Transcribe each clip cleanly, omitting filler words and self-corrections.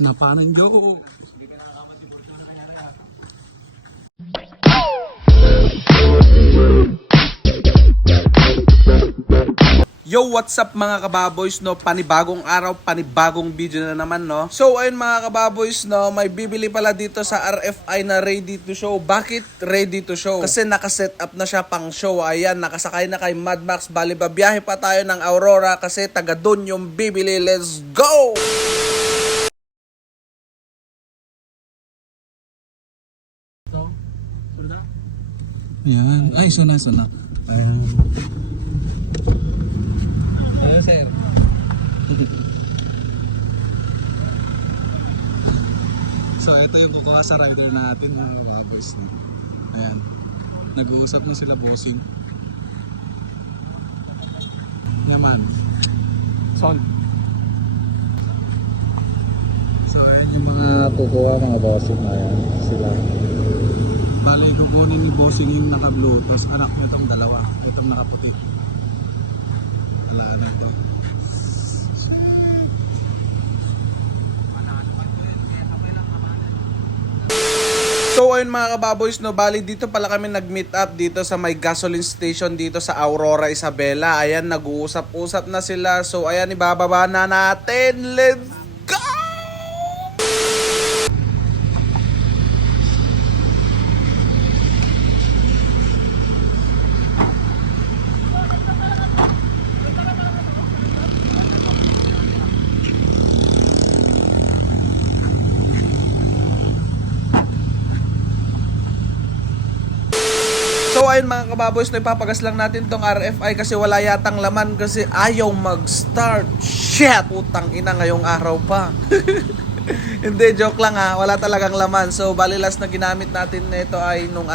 Na paano Joe? Yo, what's up mga kababoys, no? Panibagong araw, panibagong video na naman, no? So, ayun mga kababoys, no? May bibili pala dito sa RFI na ready to show. Bakit ready to show? Kasi nakaset up na siya pang show. Ayan, nakasakay na kay Mad Max. Bali, babiyahe pa tayo ng Aurora kasi taga dun yung bibili. Let's go! Ayan. Ay, sana. Ayun, sir. So, ito yung kukuha sa rider natin mga kababoys. Ayan. Nag-uusap na sila bossing. Naman. Son. So, ayan yung mga kukuha mga bossing. Ayan. Sila. Bali, kukunin ni bossing yung naka-blue. Tapos anak mo itong dalawa. Itong nakaputi. Wala na ito. So ayun mga kababoys, no, bali dito pala kami nag-meet up dito sa may gasoline station dito sa Aurora, Isabela. Ayan, nag-uusap-usap na sila. So ayan, ibababa na natin. Let's go! So ayun mga kababoys, no, ipapagas lang natin tong RFI kasi wala yatang laman kasi ayaw mag-start. Shit! Putang ina, ngayong araw pa. Hindi, joke lang ha, wala talagang laman. So bali last na ginamit natin nito ay nung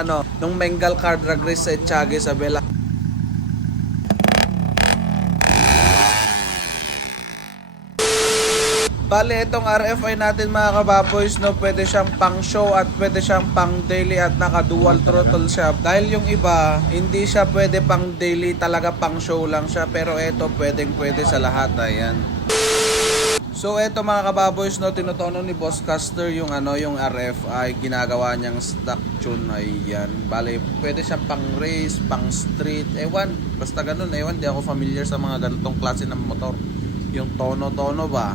Bengal Car Drag Race sa Ethiague, Isabela. Bale, itong RFI natin mga kababoys, no, pwede siyang pang show at pwede siyang pang daily at naka dual throttle siya. Dahil yung iba, hindi siya pwede pang daily, talaga pang show lang siya. Pero ito, pwede sa lahat. Ayan. So ito mga kababoys, no, tinutono ni Boss Caster yung yung RFI, ginagawa niyang stock tune. Ayan. Bale, pwede siyang pang race, pang street, ewan, basta ganun, ewan, di ako familiar sa mga ganitong klase ng motor. Yung tono-tono ba?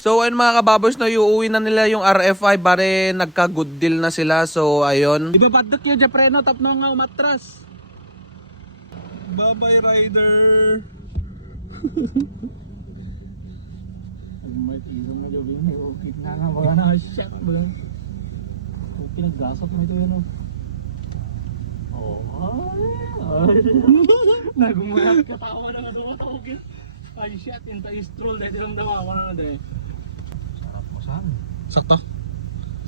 So ayun mga kababoys, no, iuwi na nila yung RFI, bare nagka-good deal na sila. So ayun. Ibabadak yung Japreno, tap na nga umatras. Bye-bye rider. May tiro na yung may ukit na nga, mga na-shot ba? Pinaggasap mo ito yun, oh. Nagumulat ka tawa na nga dumatawag yun. Ay shit, inta-stroll dahil lang dawa na dahil. Sarap mo san? Sakto.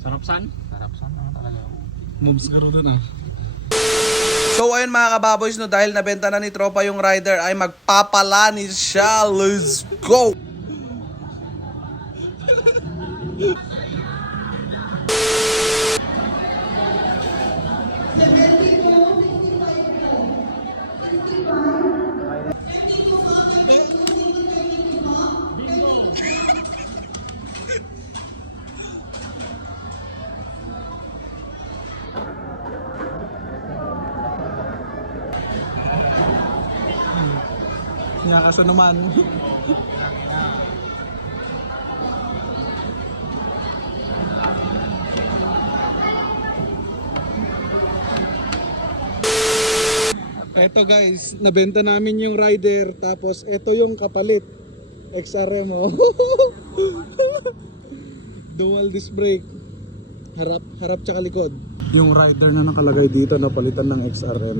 Sarap san? Sarap san naman talaga. Moves ka rin So ayun mga kababoys, no, dahil nabenta na ni Tropa yung rider ay magpapalanis siya. Let's go! Nga kaso naman. Eto guys, nabenta namin yung rider tapos eto yung kapalit. XRM oh. Dual disc brake. Harap tsaka likod. Yung rider na nakalagay dito napalitan ng XRM.